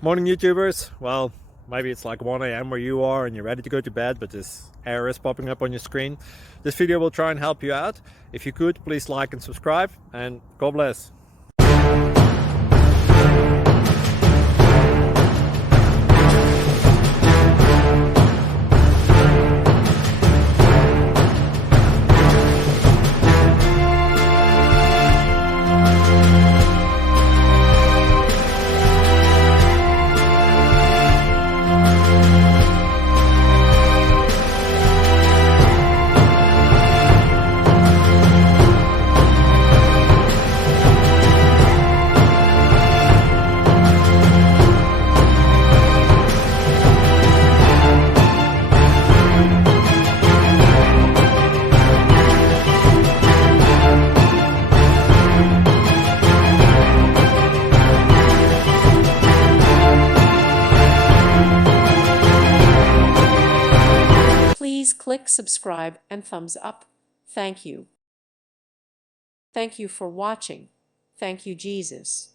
Morning, YouTubers. Well, maybe it's like 1 a.m. where you are and you're ready to go to bed, but this error is popping up on your screen. This video will try and help you out. If you could, please like and subscribe, and God bless. Please click subscribe and thumbs up. Thank you. Thank you for watching. Thank you, Jesus.